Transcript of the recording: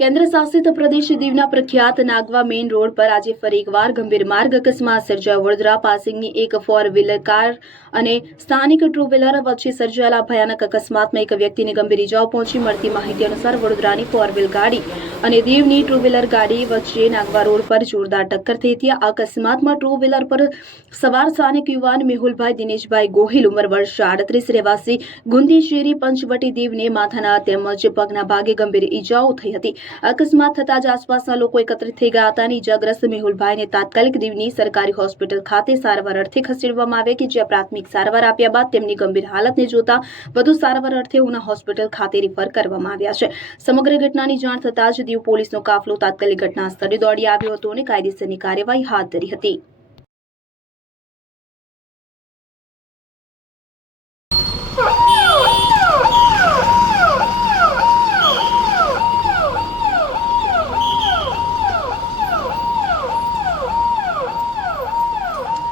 કેન્દ્ર શાસિત પ્રદેશ દીવના પ્રખ્યાત નાગવા મેઇન રોડ પર આજે ફરી એકવાર ગંભીર માર્ગ અકસ્માત સર્જાયો। વડોદરા પાસિંગની એક 4 વ્હીલર કાર અને સ્થાનિક 2 વ્હીલર વચ્ચે સર્જાયેલા ભયાનક અકસ્માતમાં એક વ્યક્તિને ગંભીર ઇજાઓ પહોંચી। મળતી માહિતી અનુસાર વડોદરાની 4 વ્હીલ ગાડી અને દીવની 2 વ્હીલર ગાડી વચ્ચે નાગવા રોડ પર જોરદાર ટક્કર થઈ હતી। આ અકસ્માતમાં 2 વ્હીલર પર સવાર સ્થાનિક યુવાન મેહુલભાઈ દિનેશભાઈ ગોહિલ ઉંમર વર્ષ 38 રહેવાસી ગુંદી શેરી પંચવટી દીવને માથાના તેમજ પગના ભાગે ગંભીર ઇજાઓ થઈ હતી। અકસ્માત થતાં જ આસપાસના લોકો એકત્રિત થઈ ગયા હતા અને ઇજાગ્રસ્ત મેહુલભાઈને તાત્કાલિક દીવની સરકારી હોસ્પિટલ ખાતે સારવાર અર્થે ખસેડવામાં આવ્યા કે જ્યાં પ્રાથમિક સારવાર આપ્યા બાદ તેમની ગંભીર હાલતને જોતા વધુ સારવાર અર્થે ઉના હોસ્પિટલ ખાતે રિફર કરવામાં આવ્યા છે। સમગ્ર ઘટનાની જાણ થતાં જ દીવ પોલીસનો કાફલો તાત્કાલિક ઘટના સ્થળે દોડી આવ્યો હતો અને કાયદેસરની કાર્યવાહી હાથ ધરી હતી।